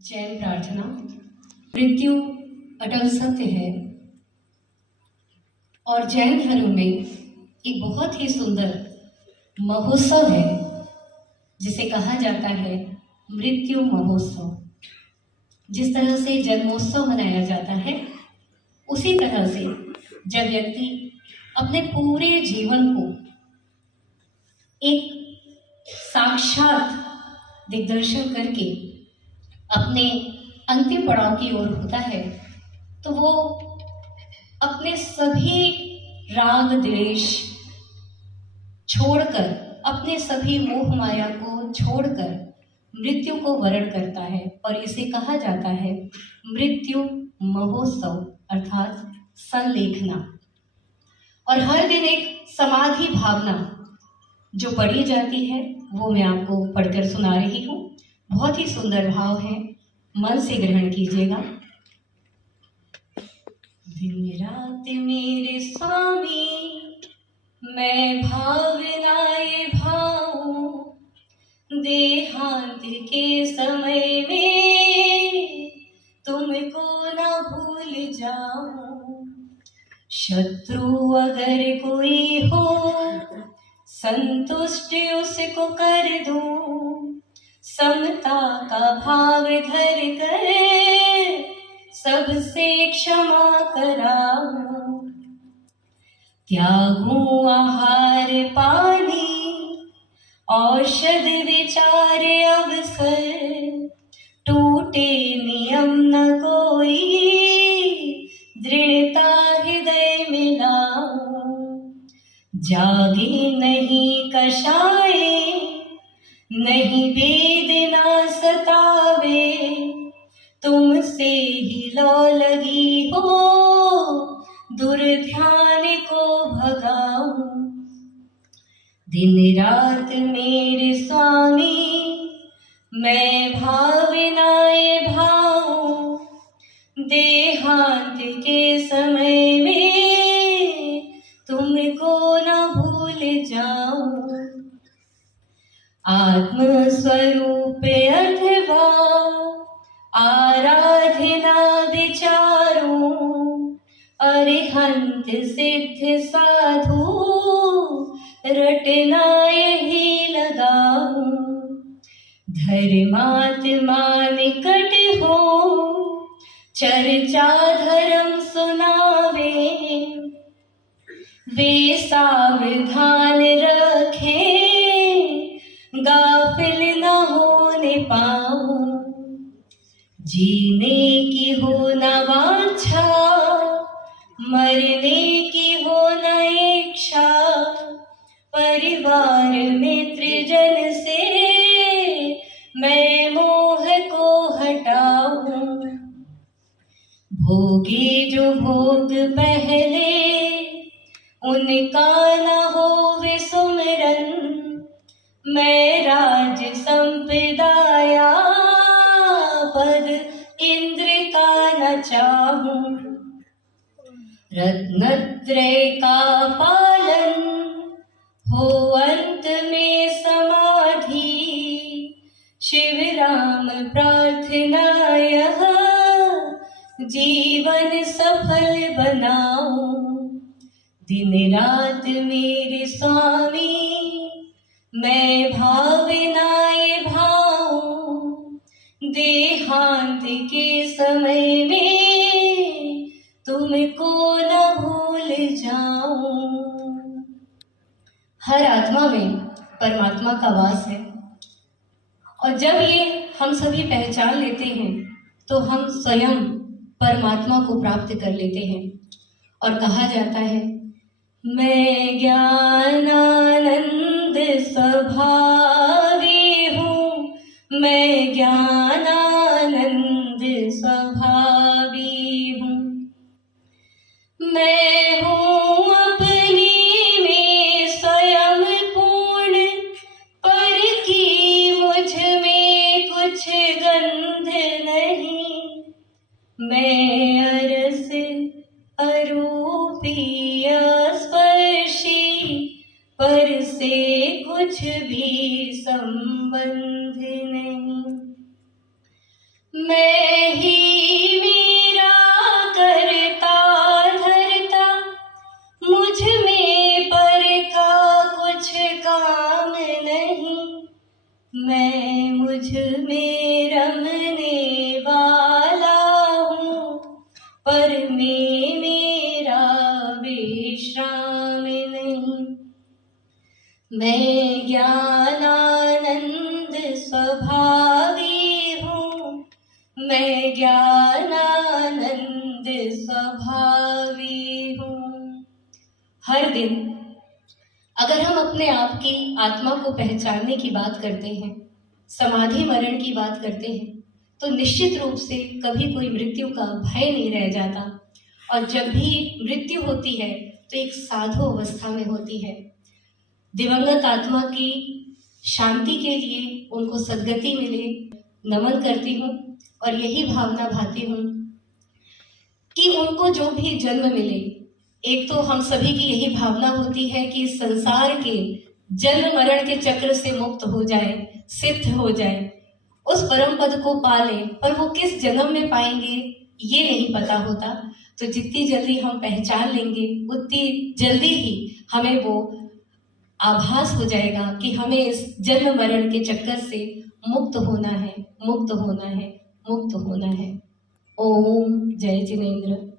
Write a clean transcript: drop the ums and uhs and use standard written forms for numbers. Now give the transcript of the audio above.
जैन प्रार्थना। मृत्यु अटल सत्य है और जैन धर्म में एक बहुत ही सुंदर महोत्सव है जिसे कहा जाता है मृत्यु महोत्सव। जिस तरह से जन्मोत्सव मनाया जाता है उसी तरह से जब व्यक्ति अपने पूरे जीवन को एक साक्षात दिग्दर्शन करके अपने अंतिम पड़ाव की ओर होता है तो वो अपने सभी राग द्वेष छोड़कर, अपने सभी मोह माया को छोड़कर मृत्यु को वरण करता है और इसे कहा जाता है मृत्यु महोत्सव अर्थात संलेखना। और हर दिन एक समाधि भावना जो पढ़ी जाती है वो मैं आपको पढ़कर सुना रही हूँ। बहुत ही सुंदर भाव है, मन से ग्रहण कीजिएगा। दिन रात मेरे स्वामी मैं भावनाए भाऊं, देहांत के समय में तुमको न भूल जाऊं। शत्रु अगर कोई हो संतुष्ट उसको कर दूं, समता का भाव धर कर सबसे क्षमा कराऊं। त्यागूं आहार पानी औषध विचार अवसर, टूटे नियम न कोई दृढ़ता हृदय में लाऊं। जागे नहीं कषाय नहीं वेदना सतावे, तुमसे ही लौ लगी हो दुर्ध्यान को भगाऊं। दिन रात मेरे स्वामी मैं भावनाए भाऊं, देहांत के समय में तुमको न भूल जाऊं। आत्म स्वरूप अथवा आराधना विचारूं, अरिहंत सिद्ध साधु रटना यही लगाऊं। धर्मात्मा निकट हो चर्चा धर्म सुनावे, वे सावधान रखे गाफिल न होने पाऊं। जीने की हो न वांछा, मरने की हो न इच्छा, परिवार मित्र जन से मैं मोह को हटाऊं। भोगे जो भोग पहले उनका न हो विसुमरन, मैं राज संपदाया पद इंद्र का न चाहूं। रत्नत्रय का पालन हो अंत में समाधि, शिव राम प्रार्थना यह जीवन सफल बनाऊं। दिन रात मेरे स्वामी मैं भावनाए भाऊं, देहांत के समय में तुमको न भूल जाऊं। हर आत्मा में परमात्मा का वास है और जब ये हम सभी पहचान लेते हैं तो हम स्वयं परमात्मा को प्राप्त कर लेते हैं। और कहा जाता है मैं ज्ञानानंद स्वभावी हूँ, मैं ज्ञानानंद स्वभावी हूँ। मैं हूँ अपनी में स्वयं पूर्ण, पर की मुझ में कुछ गंध नहीं। मैं अरस अरूपी स्पर्शी, पर से कुछ भी संबंध नहीं। मैं ही मेरा करता धरता, मुझ में पर का कुछ काम नहीं। मैं मुझ में रमने वाला हूँ, पर में मेरा विश्राम नहीं। मैं ज्ञानानंद स्वभावी हूँ, मैं ज्ञानानंद स्वभावी हूँ। हर दिन अगर हम अपने आप की आत्मा को पहचानने की बात करते हैं, समाधि मरण की बात करते हैं, तो निश्चित रूप से कभी कोई मृत्यु का भय नहीं रह जाता। और जब भी मृत्यु होती है तो एक साधु अवस्था में होती है। दिवंगत आत्मा की शांति के लिए उनको सद्गति मिले, नमन करती हूँ और यही भावना भाती हूँ कि उनको जो भी जन्म मिले, एक तो हम सभी की यही भावना होती है कि संसार के जन्म मरण के चक्र से मुक्त हो जाए, सिद्ध हो जाए, उस परम पद को पाले। पर वो किस जन्म में पाएंगे ये नहीं पता होता। तो जितनी जल्दी हम पहचान लेंगे उतनी जल्दी ही हमें वो आभास हो जाएगा कि हमें इस जन्म मरण के चक्कर से मुक्त होना है, मुक्त होना है, मुक्त होना है। ओम जय जिनेंद्र।